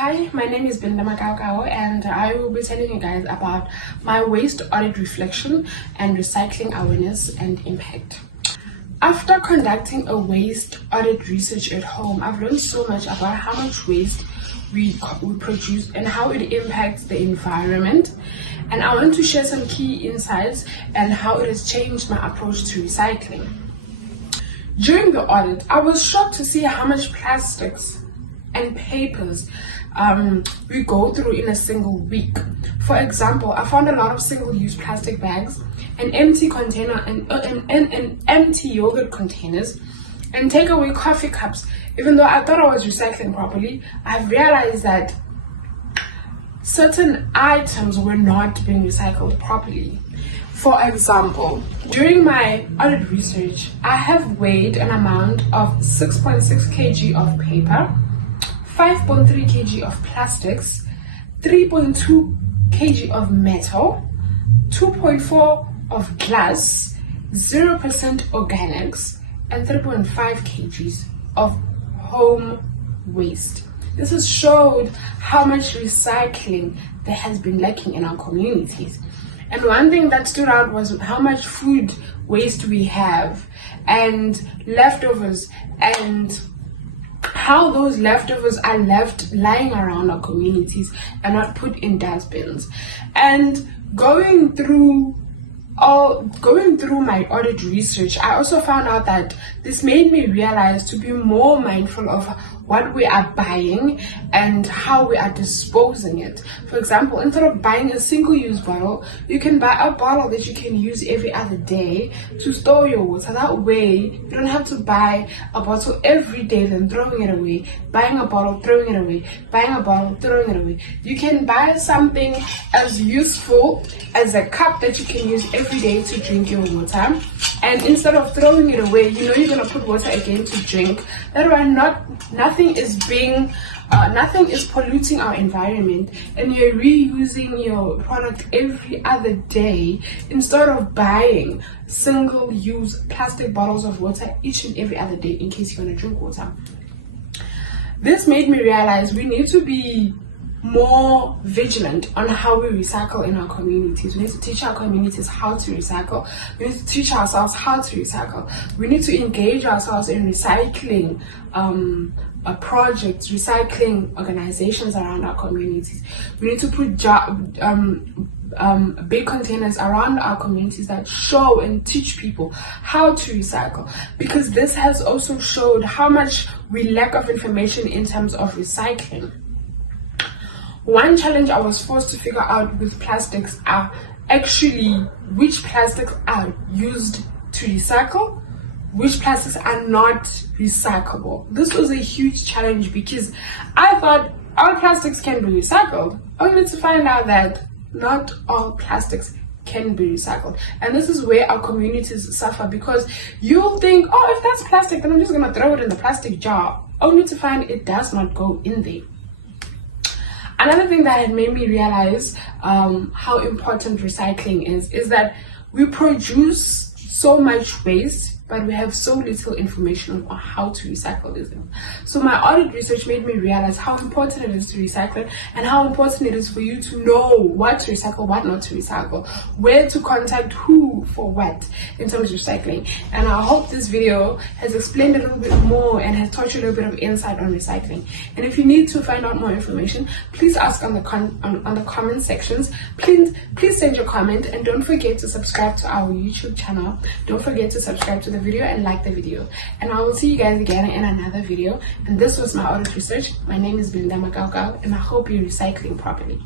Hi, my name is Belinda Makao and I will be telling you guys about my waste audit reflection and recycling awareness and impact. After conducting a waste audit research at home, I've learned so much about how much waste we produce and how it impacts the environment. And I want to share some key insights and how it has changed my approach to recycling. During the audit, I was shocked to see how much plastics and papers we go through in a single week. For example, I found a lot of single-use plastic bags, an empty container and empty yogurt containers, and takeaway coffee cups. Even though I thought I was recycling properly, I've realized that certain items were not being recycled properly. For example, during my audit research, I have weighed an amount of 6.6 kg of paper, 5.3 kg of plastics, 3.2 kg of metal, 2.4 of glass, 0% organics, and 3.5 kgs of home waste. This has showed how much recycling there has been lacking in our communities. And one thing that stood out was how much food waste we have and leftovers, and how those leftovers are left lying around our communities and not put in dustbins. And going through my audit research, I also found out that this made me realize to be more mindful of what we are buying and how we are disposing it. For example, instead of buying a single-use bottle, you can buy a bottle that you can use every other day to store your water. That way, you don't have to buy a bottle every day, then throwing it away, buying a bottle, throwing it away, buying a bottle, throwing it away. You can buy something as useful as a cup that you can use every day to drink your water. And instead of throwing it away, you know you're gonna put water again to drink. That way, nothing is polluting our environment, and you're reusing your product every other day instead of buying single-use plastic bottles of water each and every other day in case you're gonna drink water. This made me realize we need to be more vigilant on how we recycle in our communities. We need to teach our communities how to recycle. We need to teach ourselves how to recycle. We need to engage ourselves in recycling projects, recycling organizations around our communities. We need to put big containers around our communities that show and teach people how to recycle, because this has also showed how much we lack of information in terms of recycling. One challenge I was forced to figure out with plastics are actually which plastics are used to recycle, which plastics are not recyclable. This was a huge challenge because I thought all plastics can be recycled, only to find out that not all plastics can be recycled. And this is where our communities suffer, because you'll think, oh, if that's plastic, then I'm just gonna throw it in the plastic jar, only to find it does not go in there. Another thing that had made me realize how important recycling is that we produce so much waste, but we have so little information on how to recycle this. So my audit research made me realize how important it is to recycle, and how important it is for you to know what to recycle, what not to recycle, where to contact who for what in terms of recycling. And I hope this video has explained a little bit more and has taught you a little bit of insight on recycling. And if you need to find out more information, please ask on the comment sections. Please send your comment, and don't forget to subscribe to our YouTube channel. Don't forget to subscribe to the video and like the video, and I will see you guys again in another video. And this was my audit research. My name is Belinda Makao, and I hope you're recycling properly.